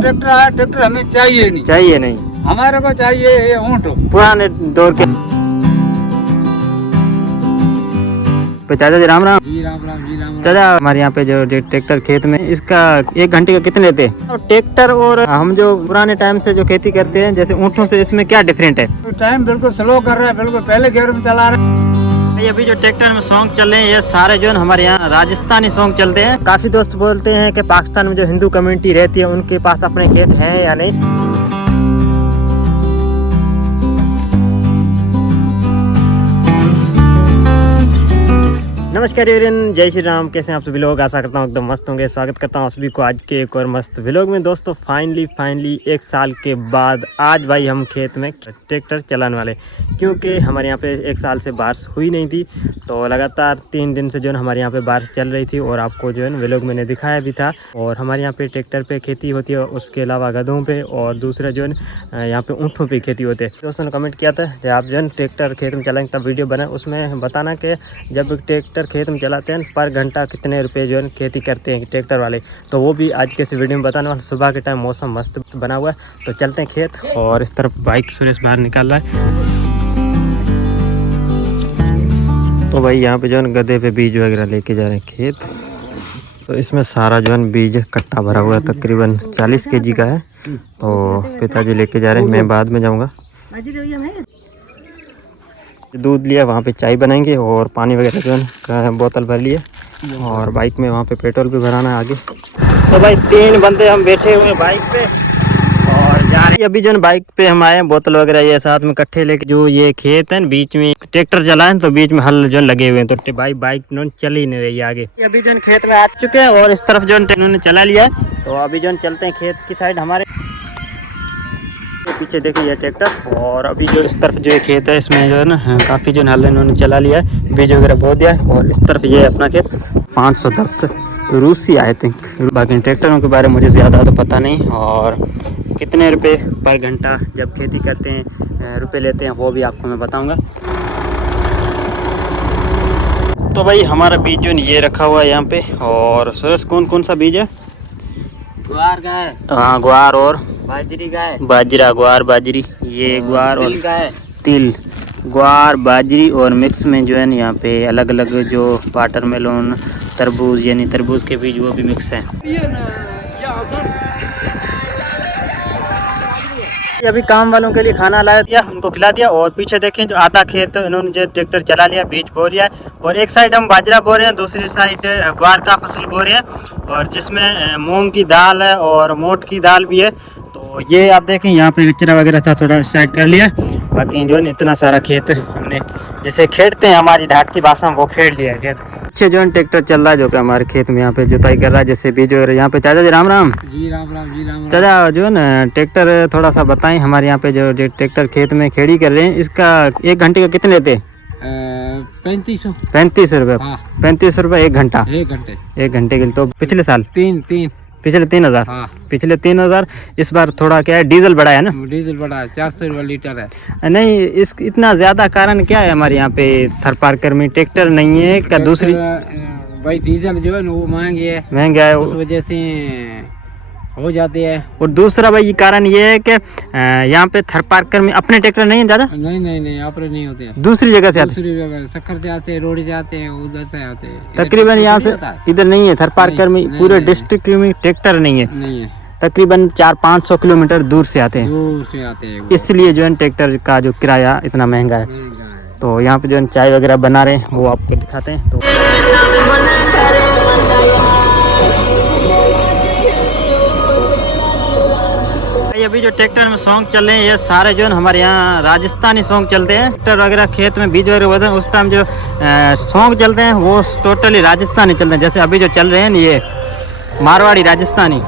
Tractor हमें चाहिए नहीं, चाहिए नहीं, हमारे को चाहिए ये ऊँट पुराने दौर के। तो चाचा जी राम राम। जी राम राम जी राम। चाचा हमारे यहाँ पे जो ट्रैक्टर खेत में इसका 1 घंटे का कितने लेते हैं? और ट्रैक्टर और हम जो पुराने टाइम से जो खेती करते हैं जैसे ऊँटों से, इसमें क्या डिफरेंट है? तो टाइम बिल्कुल स्लो कर रहा है, बिल्कुल पहले गियर में चला रहा है। अभी जो ट्रैक्टर में सॉन्ग चल रहे हैं ये सारे जो है हमारे यहाँ राजस्थानी सॉन्ग चलते हैं। काफी दोस्त बोलते हैं कि पाकिस्तान में जो हिंदू कम्युनिटी रहती है उनके पास अपने खेत हैं या नहीं। नमस्कार एवरीवन, जय श्री राम। कैसे हैं आप सभी लोग? आशा करता हूँ एकदम मस्त होंगे। स्वागत करता हूँ आप सभी को आज के एक और मस्त व्लॉग में। दोस्तों फाइनली 1 साल के बाद आज भाई हम खेत में ट्रैक्टर चलाने वाले, क्योंकि हमारे यहाँ पे 1 साल से बारिश हुई नहीं थी। तो लगातार 3 दिन से जो है हमारे यहाँ पे बारिश चल रही थी और आपको जो है व्लॉग मैंने दिखाया भी था। और हमारे यहाँ पे ट्रैक्टर पे खेती होती है, उसके अलावा गधों पे और दूसरा जो है यहाँ पे ऊँटों पे खेती होती है। दोस्तों ने कमेंट किया था कि आप जो है ट्रैक्टर खेत में चलाएंगे तब वीडियो बनाए, उसमें बताना कि जब ट्रैक्टर खेत में चलाते हैं पर घंटा कितने रुपए जो है खेती करते हैं ट्रैक्टर वाले। तो वो भी आज के इस वीडियो में बताने वाला। सुबह के टाइम मौसम मस्त बना हुआ है, तो चलते हैं खेत। और इस तरफ बाइक सुरेश बाहर निकाल रहा है। तो भाई यहाँ पे जो है गधे पे बीज वगैरह लेके जा रहे हैं खेत। तो इसमें सारा जो है बीज कट्टा भरा हुआ है, तकरीबन 40 kg का है। तो पिताजी लेके जा रहे हैं, मैं बाद में जाऊँगा। दूध लिया, वहाँ पे चाय बनाएंगे और पानी वगैरह जो है बोतल भर लिए और बाइक में वहाँ पे पेट्रोल भी भराना है आगे। तो भाई 3 बंदे हम बैठे हुए बाइक पे और जा रहे हैं। अभी जो है बाइक पे हम आए हैं, बोतल वगैरह ये साथ में इकट्ठे लेके। जो ये खेत है बीच में ट्रैक्टर चलाए तो बीच में हल जो लगे हुए हैं, तो भाई बाइक चल ही नहीं रही है आगे। अभी जो खेत में आ चुके हैं और इस तरफ जो इन्होंने चला लिया है। तो अभी जो चलते हैं खेत की साइड। हमारे पीछे देखिए ये ट्रैक्टर, और अभी जो इस तरफ जो खेत है इसमें जो है ना काफ़ी जो हल इन्होंने चला लिया है, बीज वगैरह बो दिया है। और इस तरफ ये अपना खेत 510 रूसी आई थिंक। बाकी ट्रैक्टरों के बारे में मुझे ज़्यादा तो पता नहीं, और कितने रुपए पर घंटा जब खेती करते हैं रुपए लेते हैं वो भी आपको मैं बताऊँगा। तो भाई हमारा बीज जो ये रखा हुआ है यहाँ पे। और सुरेश कौन सा बीज है? ग्वार का है। हाँ, ग्वार और बाजरी का है। बाजरा, ग्वार बाजरी, ये ग्वार और का है। तिल, ग्वार बाजरी और मिक्स में जो है यहाँ पे अलग अलग जो वाटरमेलन, तरबूज यानी तरबूज के बीज वो भी मिक्स हैं। अभी काम वालों के लिए खाना ला दिया, उनको खिला दिया। और पीछे देखें जो आधा खेत इन्होंने जो ट्रैक्टर चला लिया, बीज बो लिया है। और एक साइड हम बाजरा बो रहे हैं, दूसरी साइड ग्वार का फसल बो रहे हैं, और जिसमें मूंग की दाल है और मोट की दाल भी है। तो ये आप देखें यहाँ पे कचरा वगैरह था, थोड़ा साइड कर लिया। बाकी जो है इतना सारा खेत हमने जैसे खेड़ते हैं हमारी ढाट की भाषा में, वो खेड़ लिया है खेत। पीछे जो है ट्रैक्टर चल रहा है जो कि हमारे खेत में यहाँ पे जुताई कर रहा है, जैसे बीज वगैरह। यहाँ पे चाचा जी राम राम। जी राम राम जी राम। चाचा जो है ना ट्रैक्टर थोड़ा सा बताएं, हमारे यहाँ पे जो ट्रैक्टर खेत में खेड़ी कर रहे हैं इसका 1 घंटे का कितने लेते हैं? 35 रुपये। हाँ। 35 रुपये 1 घंटा। 1 घंटे के लिए। तो पिछले साल पिछले 3000। हाँ। पिछले 3000। इस बार थोड़ा क्या है, डीजल बढ़ा है ना? डीजल बढ़ा है, 400 रुपये लीटर है। नहीं, इस इतना ज्यादा कारण क्या है? हमारे यहाँ पे थर पार्कर में ट्रैक्टर नहीं है क्या? दूसरी भाई डीजल जो है ना वो महंगा है, उस वजह से हो जाती है। और दूसरा भाई कारण ये है कि यहाँ पे थर पार्कर में अपने ट्रैक्टर नहीं है ज्यादा। नहीं अपने नहीं होते हैं, दूसरी जगह से आते हैं। दूसरी जगह सक्कर से आते हैं, रोड से आते हैं, उधर से आते हैं। तकरीबन यहाँ से इधर नहीं है थर पार्कर में, पूरे डिस्ट्रिक्ट में ट्रैक्टर नहीं है। तकरीबन 400-500 किलोमीटर दूर से आते हैं। इसलिए जो है ट्रैक्टर का जो किराया इतना महंगा है। तो यहाँ पे जो है चाय वगैरह बना रहे हैं वो आपको दिखाते हैं। तो अभी जो ट्रैक्टर में सॉन्ग चल रहे हैं ये सारे जो है हमारे यहाँ राजस्थानी सॉन्ग चलते हैं। ट्रैक्टर वगैरह खेत में बीज वगैरह होते हैं उस टाइम जो सॉन्ग चलते हैं वो टोटली राजस्थानी चलते हैं। जैसे अभी जो चल रहे हैं ये मारवाड़ी राजस्थानी।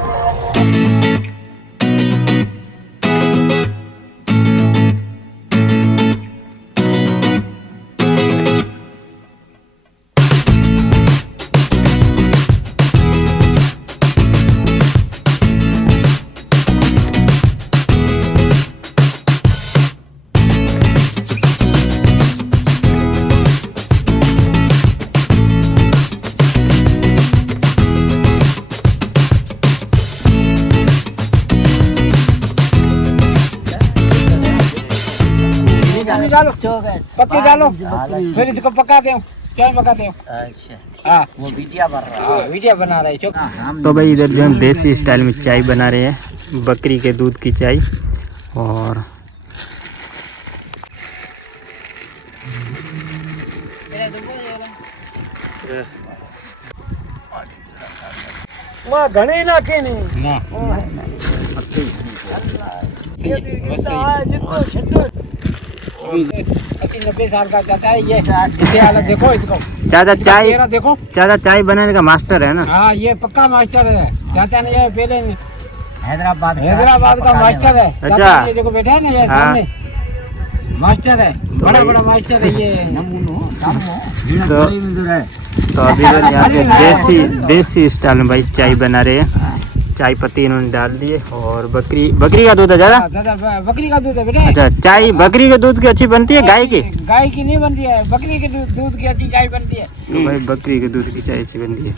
डालो, पत्ती डालो, फिर इसको पका दो, चाय पका दो। अच्छा हाँ वो वीडियो बन रहा हाँ, वीडियो बना रहे चुप। तो भाई इधर जो हम देसी स्टाइल में चाय बना रहे हैं, बकरी के दूध की चाय। और वहाँ घने इलाके नहीं ना अस्सी 90 साल का चाचा है ये। इसे हालत देखो इसको। चाचा चाय, चेहरा देखो। चाचा चाय बनाने का मास्टर है ना। हाँ ये पक्का मास्टर है चाचा ने, ये पहले हैदराबाद का मास्टर है। अच्छा। चाचा ये देखो बैठा है ना ये हाँ। सामने मास्टर है, बड़ा बड़ा मास्टर है ये। तो अभी लोग यहाँ पे देसी स्टाइल में भाई चाय बना रहे हैं। चाय पत्ती इन्होंने डाल दिए और बकरी का दूध है ज़्यादा। दादा बकरी का दूध है बेटे। अच्छा, चाय बकरी के दूध की अच्छी बनती है, गाय की? गाय की नहीं बनती है, बकरी के दूध की अच्छी चाय बनती है। तो भाई बकरी के दूध की चाय अच्छी बनती है।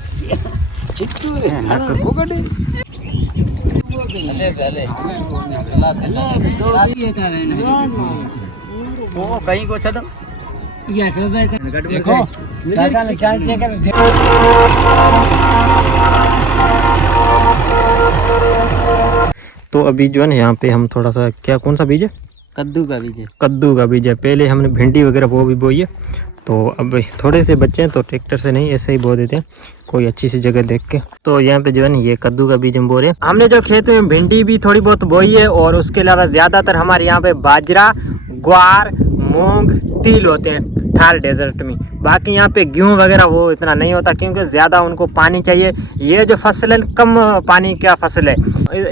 कहीं को छदम देखो दादा ने चाय देकर तो अभी जो है ना यहाँ पे हम थोड़ा सा क्या, कौन सा बीज है? कद्दू का बीज है। कद्दू का बीज है। पहले हमने भिंडी वगैरह वो भी बोई है, तो अब थोड़े से बच्चे हैं तो ट्रैक्टर से नहीं ऐसे ही बो देते हैं कोई अच्छी सी जगह देख के। तो यहाँ पे जो है ना ये कद्दू का बीज हम बो रहे हैं। हमने जो खेत में भिंडी भी थोड़ी बहुत बोई है और उसके अलावा ज़्यादातर हमारे यहाँ पे बाजरा, ग्वार, मूंग, तिल होते हैं थार डेजर्ट में। बाकी यहाँ पे गेहूँ वगैरह वो इतना नहीं होता क्योंकि ज़्यादा उनको पानी चाहिए। ये जो फसल है कम पानी का फसल है,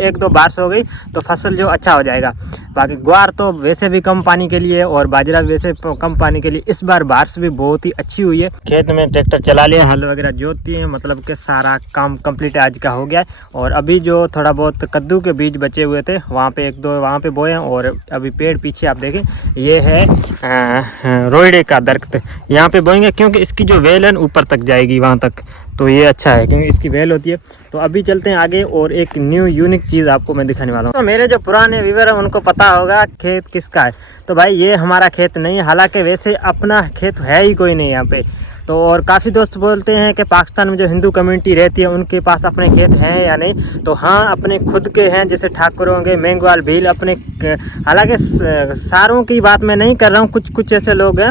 1-2 बारिश हो गई तो फसल जो अच्छा हो जाएगा। बाकी ग्वार तो वैसे भी कम पानी के लिए और बाजरा वैसे कम पानी के लिए। इस बार बारिश भी बहुत ही अच्छी हुई है। खेत में ट्रैक्टर चला लिया, हल वगैरह जोत दिए, मतलब कि सारा काम कंप्लीट आज का हो गया है। और अभी जो थोड़ा बहुत कद्दू के बीज बचे हुए थे वहाँ पे 1-2 वहाँ पे बोए हैं। और अभी पेड़ पीछे आप देखें ये है रोइडे का दरख्त, यहाँ पे बोएंगे क्योंकि इसकी जो वेल है ऊपर तक जाएगी वहाँ तक, तो ये अच्छा है क्योंकि इसकी वेल होती है। तो अभी चलते हैं आगे और एक न्यू यूनिक चीज़ आपको मैं दिखाने वाला हूँ। तो मेरे जो पुराने व्यूअर हैं उनको पता होगा खेत किसका है। तो भाई ये हमारा खेत नहीं है, हालांकि वैसे अपना खेत है ही कोई नहीं यहाँ पे। तो और काफ़ी दोस्त बोलते हैं कि पाकिस्तान में जो हिंदू कम्युनिटी रहती है उनके पास अपने खेत हैं या नहीं। तो हाँ, अपने खुद के हैं, जैसे ठाकुरों के, मेंगवाल, भील अपने। हालांकि सारों की बात मैं नहीं कर रहा हूँ, कुछ ऐसे लोग हैं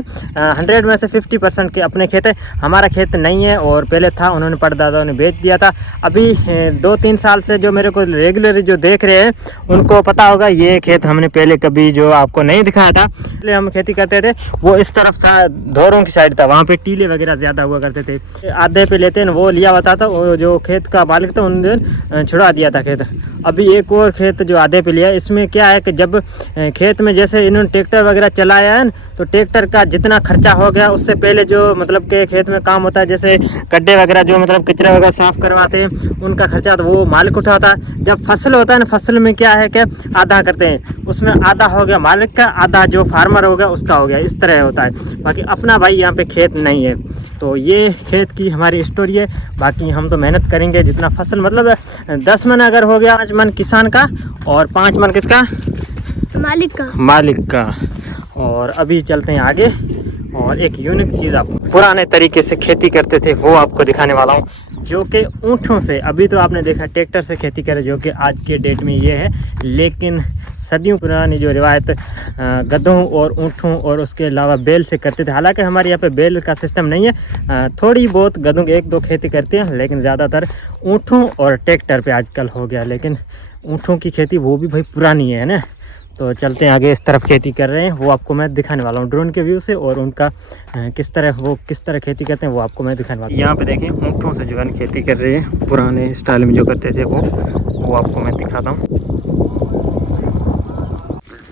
100 में से 50% के अपने खेत है। हमारा खेत नहीं है और पहले था, उन्होंने परदादाओं ने बेच दिया था। अभी 2-3 साल से जो मेरे को रेगुलर जो देख रहे हैं उनको पता होगा ये खेत हमने पहले कभी जो आपको नहीं दिखाया था। पहले हम खेती करते थे वो इस तरफ था, धोरों की साइड था, वहाँ पे टीले वगैरह ज़्यादा हुआ करते थे। आधे पे लेते हैं वो लिया हुआ था, वो जो खेत का मालिक था उन्होंने छुड़ा दिया था खेत। अभी एक और खेत जो आधे पे लिया, इसमें क्या है कि जब खेत में जैसे इन्होंने ट्रैक्टर वगैरह चलाया है तो ट्रैक्टर का जितना खर्चा हो गया उससे पहले जो मतलब के खेत में काम होता है, जैसे गड्ढे वगैरह जो मतलब कचरा वगैरह साफ़ करवाते हैं उनका खर्चा तो वो मालिक उठाता है। जब फसल होता है ना, फसल में क्या है कि आधा करते हैं, उसमें आधा हो गया मालिक का, आधा जो फार्मर हो गया उसका हो गया, इस तरह होता है। बाकी अपना भाई यहाँ पे खेत नहीं है। तो ये खेत की हमारी स्टोरी है। बाकी हम तो मेहनत करेंगे जितना फसल, मतलब 10 मन अगर हो गया, 5 मन किसान का और 5 मन किसका? मालिक का। और अभी चलते हैं आगे और एक यूनिक चीज़ आप पुराने तरीके से खेती करते थे वो आपको दिखाने वाला हूँ, जो कि ऊँटों से। अभी तो आपने देखा ट्रैक्टर से खेती करे, जो कि आज के डेट में ये है, लेकिन सदियों पुरानी जो रिवायत गधों और ऊँटों और उसके अलावा बैल से करते थे। हालांकि हमारे यहाँ पे बैल का सिस्टम नहीं है, थोड़ी बहुत गधों की 1-2 खेती करते हैं, लेकिन ज़्यादातर ऊँटों और ट्रैक्टर पे आजकल हो गया। लेकिन ऊँटों की खेती वो भी भाई पुरानी है ना। तो चलते हैं आगे, इस तरफ खेती कर रहे हैं वो आपको मैं दिखाने वाला हूँ ड्रोन के व्यू से, और उनका किस तरह खेती करते हैं वो आपको मैं दिखाने वाला हूँ। यहाँ पे देखें ऊँटों से जो है खेती कर रहे हैं, पुराने स्टाइल में जो करते थे वो आपको मैं दिखाता हूँ।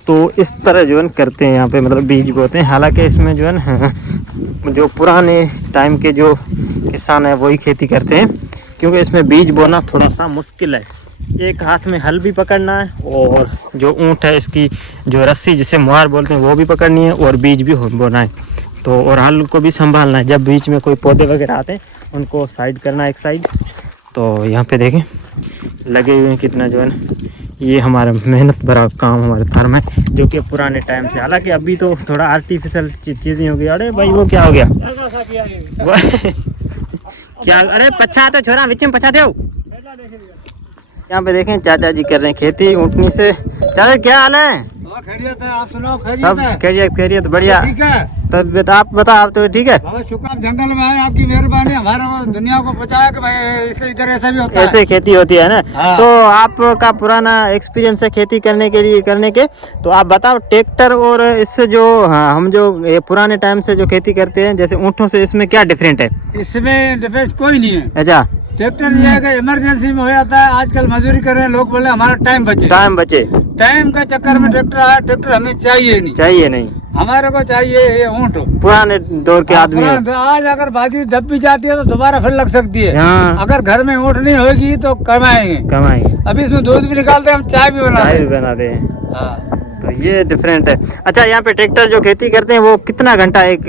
तो इस तरह जो है करते हैं यहाँ पे, मतलब बीज बोते हैं। हालांकि इसमें जो है ना जो पुराने टाइम के जो किसान हैं वही खेती करते हैं, क्योंकि इसमें बीज बोना थोड़ा सा मुश्किल है। एक हाथ में हल भी पकड़ना है और जो ऊँट है इसकी जो रस्सी जिसे मुहार बोलते हैं वो भी पकड़नी है और बीज भी बोना है। तो और हल को भी संभालना है, जब बीच में कोई पौधे वगैरह आते हैं उनको साइड करना एक साइड। तो यहाँ पे देखें लगे हुए हैं कितना जो है ना ये हमारा मेहनत भरा काम हमारे फार्म है, जो कि पुराने टाइम से, हालांकि अभी तो थोड़ा आर्टिफिशियल चीज़ें हो गई। अरे भाई वो क्या हो गया क्या? अरे पछा तो छोरा बीच में पछा दो। यहाँ पे देखें चाचा जी कर रहे हैं खेती ऊँटनी से। चाचा क्या हाल है? खैरियत है, आप सुनाओ। सब खैरियत बढ़िया। ठीक है, तबियत आप बताओ, आप तो ठीक है? बहुत शुक्र, आप जंगल में आए, आपकी मेहरबानी। हमारा दुनिया को पता कि भाई इससे इधर ऐसा भी होता है, ऐसे खेती होती है ना। हाँ। तो आपका पुराना एक्सपीरियंस है खेती करने के, तो आप बताओ ट्रैक्टर और इससे जो हम जो ये पुराने टाइम से जो खेती करते हैं जैसे ऊँटों से, इसमें क्या डिफरेंट है? इसमें डिफरेंस कोई नहीं है। अच्छा, ट्रैक्टर ये है कि इमरजेंसी में हो जाता है। आजकल मजदूरी कर रहे हैं लोग, बोले हमारा टाइम बचे। टाइम का चक्कर में ट्रैक्टर आया। ट्रैक्टर हमें चाहिए नहीं, हमारे को चाहिए ये ऊँट। पुराने दौर के आदमी है। आज अगर बाजरी दब भी जाती है तो दोबारा फिर लग सकती है। हाँ। अगर घर में ऊँट नहीं होगी तो कमाएंगे। अभी इसमें दूध भी निकालते हैं, हम चाय भी बनाते हैं। हाँ। तो ये डिफरेंट है। अच्छा, यहाँ पे ट्रैक्टर जो खेती करते हैं वो कितना घंटा एक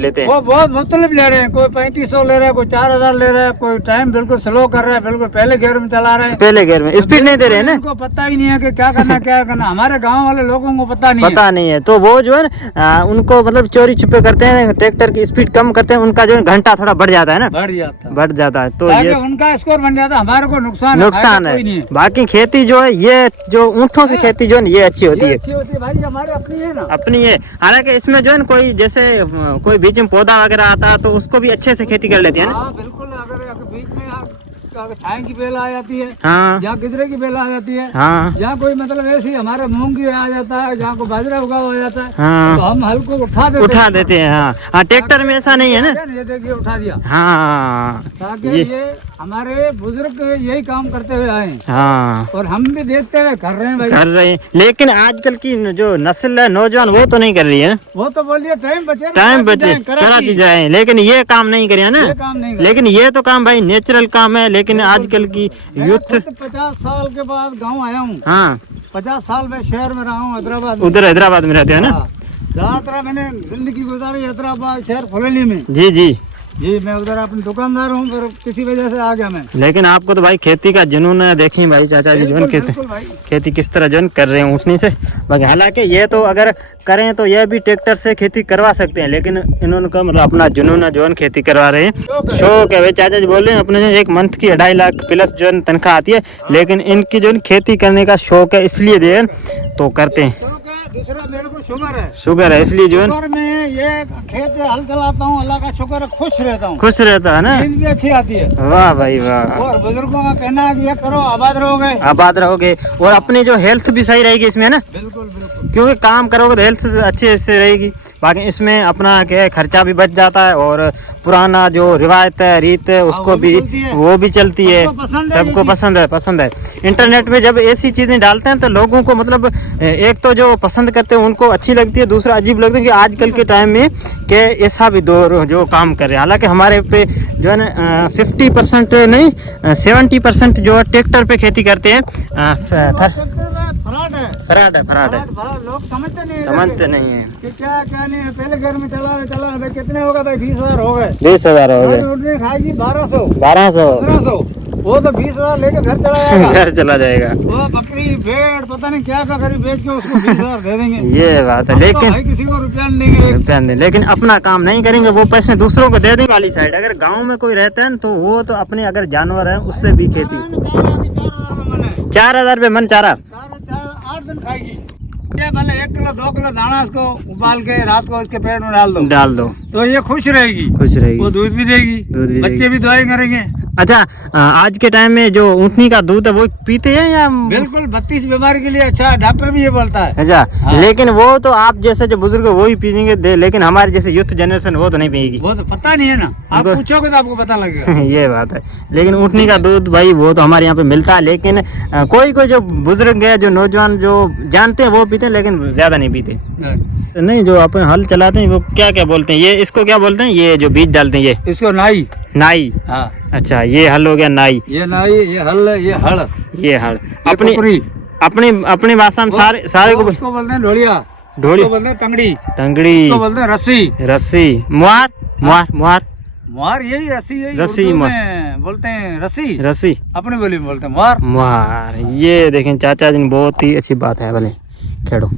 लेते हैं? वो बहुत मुख्तलिफ ले रहे हैं। कोई 3500 ले रहा है, कोई 4000 ले रहा है, कोई टाइम बिल्कुल स्लो कर रहा है, बिल्कुल पहले गियर में चला रहे हैं। पहले गियर में स्पीड नहीं दे रहे हैं ना, उनको पता ही नहीं है कि क्या करना। हमारे गाँव वाले लोगों को पता नहीं है। तो वो जो है ना उनको मतलब चोरी छुपे करते हैं, ट्रैक्टर की स्पीड कम करते हैं, उनका जो घंटा थोड़ा बढ़ जाता है ना, बढ़ जाता है। तो ये उनका स्कोर बन जाता है, हमारे को नुकसान है। बाकी खेती जो है, ये जो ऊँटों से खेती जो है ये अच्छी होती है भाई, हमारे अपनी है। हालांकि इसमें जो है ना कोई जैसे कोई बीच में पौधा वगैरह आता है तो उसको भी अच्छे से खेती कर लेती है ना। हाँ बिल्कुल, अगर बीच में छाई की बेल आ जाती है, हाँ, या गिदरे की बेल आ जाती है, हाँ, या कोई मतलब ऐसी हमारे मूंग की आ जाता है, जहाँ को बाजरा उगा हो जाता है, हाँ, तो हम हल को उठा देते हैं। हाँ, ट्रैक्टर में ऐसा नहीं है ना। ये देखिए उठा दिया। हाँ, ताकि ये हमारे बुजुर्ग यही काम करते हुए आए। हाँ, और हम भी देखते हुए कर रहे हैं भाई, कर रहे हैं। लेकिन आजकल की जो नस्ल है नौजवान, वो तो नहीं कर रही है। वो तो बोलिए टाइम बचे कराची जाए, लेकिन ये काम नहीं करे ना। लेकिन ये तो काम भाई नेचुरल काम है। लेकिन आजकल की यूथ 50 साल के बाद गाँव आया हूँ। हाँ, 50 साल में शहर में रहा हूँ, हैदराबाद। उधर हैदराबाद में रहते हैं ना। ज्यादातर मैंने जिंदगी गुजारी हैदराबाद शहर फुलेली में। जी, मैं उधर अपनी दुकानदार हूँ, पर किसी वजह से आ गया मैं। लेकिन आपको तो भाई खेती का जुनून है। देखिए भाई चाचा जी जो है खेती किस तरह जो कर रहे हैं ऊँटनी से। बाकी हालांकि ये तो अगर करें तो ये भी ट्रैक्टर से खेती करवा सकते हैं, लेकिन इन्होंने का मतलब अपना जुनून है जो है खेती करवा रहे हैं। शौक है भाई। चाचा जी बोल रहे हैं अपने एक मंथ की 2.5 लाख प्लस जो है तनख्वाह आती है, लेकिन इनकी जो खेती करने का शौक है, इसलिए जो तो करते हैं। दूसरा मेरे को शुगर है इसलिए जो है मैं ये खेत हल चलाता हूँ, अल्लाह का शुक्र है, खुश रहता है ना। नींद भी अच्छी आती है। वाह भाई वाह। और बुजुर्गों का कहना है कि ये करो, आबाद रहोगे और अपनी जो हेल्थ भी सही रहेगी इसमें ना। बिल्कुल, क्योंकि काम करोगे तो हेल्थ अच्छे से रहेगी। बाकी इसमें अपना क्या खर्चा भी बच जाता है, और पुराना जो रिवायत है, रीत है, उसको भी वो भी चलती है। सबको पसंद है। इंटरनेट में जब ऐसी चीज़ें डालते हैं तो लोगों को मतलब एक तो जो पसंद करते हैं उनको अच्छी लगती है, दूसरा अजीब लगता है कि आजकल के टाइम में कि ऐसा भी दौर जो काम कर रहे हैं। हालांकि हमारे पे जो है ना 50% नहीं 70% जो है ट्रैक्टर पे खेती करते हैं। फ्रॉड है। लोग समझते नहीं है कि क्या नहीं है। पहले घर में चला रहे कितने होगा भाई? 20,000 हो गए। 20,000 हो गए। रोटी खाएगी 1200 1200 वो तो 20,000 लेके घर चला जाएगा। वो बकरी भेड़ पता नहीं क्या करी, बेच के उसको 20,000 दे देंगे। ये बात है। लेकिन तो किसी को रुपया नहीं देंगे, लेकिन अपना काम नहीं करेंगे, वो पैसे दूसरों को दे देंगे। वाली साइड अगर गाँव में कोई रहता है तो वो तो अपने अगर जानवर है उससे भी खेती। 4,000 रुपये मन चारा 8 दिन खाएगी। भले 1 किलो 2 किलो दाना उसको उबाल के रात को उसके पेट में डाल दो तो ये खुश रहेगी। वो दूध भी देगी, बच्चे भी दुआएं करेंगे। अच्छा, आज के टाइम में जो ऊँटनी का दूध है वो पीते हैं या? बिल्कुल, 32 बीमारी के लिए अच्छा, डॉक्टर भी ये बोलता है। अच्छा, हाँ। लेकिन वो तो आप जैसे जो बुजुर्ग वो ही पीएंगे, लेकिन हमारे जैसे यूथ जनरेशन वो तो नहीं पिएगी। वो तो पता नहीं है ना, आप पूछोगे तो आपको पता लगेगा। ये बात है। लेकिन ऊँटनी का दूध भाई वो तो हमारे यहाँ पे मिलता है, लेकिन कोई जो बुजुर्ग है, जो नौजवान जो जानते हैं वो पीते हैं, लेकिन ज्यादा नहीं पीते। नहीं, जो अपन हल चलाते हैं वो क्या बोलते हैं, ये इसको क्या बोलते हैं? ये जो बीज डालते हैं, ये इसको नाई। हाँ। अच्छा, ये हल हो गया नाई। ये नाई, ये हल, ये हड़। अपनी भाषा में सारे को बोलते हैं ढोलिया बोलते हैं, तंगड़ी बोलते हैं, रस्सी। मुहार मुहार यही रस्सी, यही रस्सी उर्दू मुहार। में बोलते हैं रस्सी, रस्सी अपनी बोली में बोलते हैं मुहार। मुहार। ये देखें चाचा जी ने बहुत ही अच्छी बात है भले खेड़ो।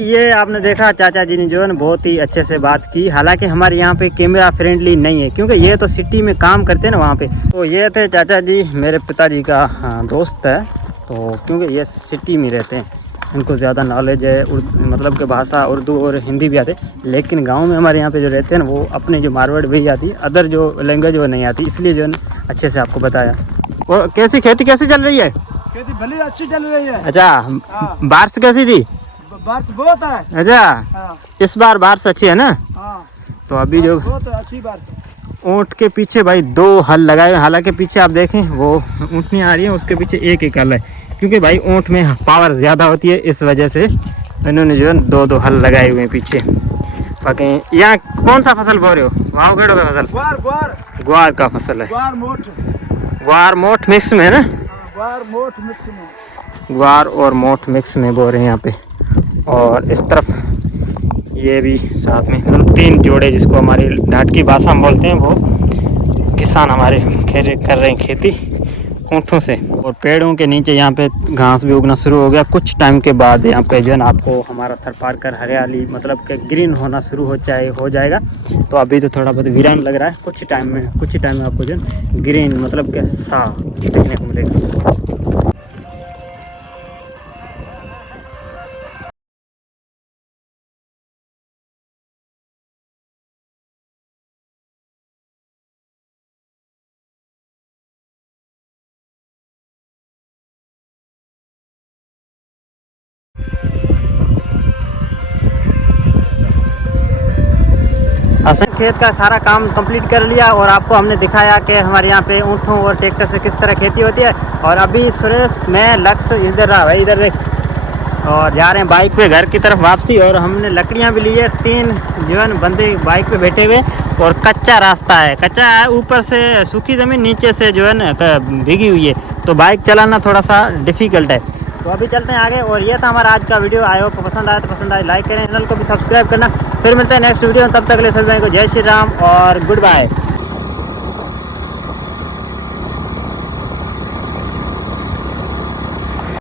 ये आपने देखा चाचा जी ने जो है ना बहुत ही अच्छे से बात की। हालांकि हमारे यहाँ पे कैमरा फ्रेंडली नहीं है क्योंकि ये तो सिटी में काम करते हैं ना वहाँ पे। तो ये थे चाचा जी, मेरे पिताजी का दोस्त है। तो क्योंकि ये सिटी में रहते हैं, इनको ज़्यादा नॉलेज है मतलब कि भाषा उर्दू और हिंदी भी आते, लेकिन गांव में हमारे यहाँ पे जो रहते हैं ना वो अपने जो मारवाड़ वही आती, अदर जो लैंग्वेज वो नहीं आती, इसलिए जो है ना अच्छे से आपको बताया। और कैसी खेती कैसी चल रही है? खेती भली अच्छी चल रही है। अच्छा, बारिश कैसी थी? बारिश बहुत है। अच्छा, हाँ, इस बार बारिश अच्छी है ना? हाँ, तो अभी जो बहुत अच्छी बात। ऊँट के पीछे भाई 2 हल लगाए हुए, हालांकि पीछे आप देखें वो ऊँटनी आ रही है, उसके पीछे एक हल है क्योंकि भाई ऊँट में पावर ज़्यादा होती है, इस वजह से इन्होंने जो है 2 हल लगाए हुए हैं पीछे। बाकी यहाँ कौन सा फसल बो रहे हो? वहाँ गेड़ो का फसल? ग्वार ग्वार ग्वार का फसल है। ग्वार मोठ, ग्वार मोठ मिक्स में है ना? ग्वार मोठ मिक्स में। ग्वार और मोठ मिक्स में बो रहे हैं यहाँ पे। और इस तरफ ये भी साथ में, मतलब 3 जोड़े जिसको हमारी ढाट की भाषा में बोलते हैं, वो किसान हमारे कर रहे हैं खेती ऊँटों से। और पेड़ों के नीचे यहाँ पे घास भी उगना शुरू हो गया। कुछ टाइम के बाद यहाँ पे जो है ना आपको हमारा थरपार कर हरियाली मतलब कि ग्रीन होना शुरू हो जाएगा। तो अभी तो थोड़ा बहुत वीरान लग रहा है, कुछ ही टाइम में आपको जो है ग्रीन मतलब कि साफ देखने को मिलेगा। असल खेत का सारा काम कंप्लीट कर लिया और आपको हमने दिखाया कि हमारे यहाँ पे ऊँटों और ट्रैक्टर से किस तरह खेती होती है। और अभी सुरेश मैं लक्ष्य इधर रहा भाई, इधर देख, और जा रहे हैं बाइक पे घर की तरफ वापसी। और हमने लकड़ियाँ भी ली है, 3 जो है ना बंदे बाइक पे बैठे हुए, और कच्चा रास्ता है, कच्चा है, ऊपर से सूखी ज़मीन, नीचे से जो है ना भीगी हुई है, तो बाइक चलाना थोड़ा सा डिफ़िकल्ट है। तो अभी चलते हैं आगे। और ये था हमारा आज का वीडियो। आई होप पसंद आया तो पसंद आए लाइक करें, चैनल को भी सब्सक्राइब करना। फिर मिलते हैं नेक्स्ट वीडियो में, तब तक के लिए सभी भाई को जय श्री राम और गुड बाय।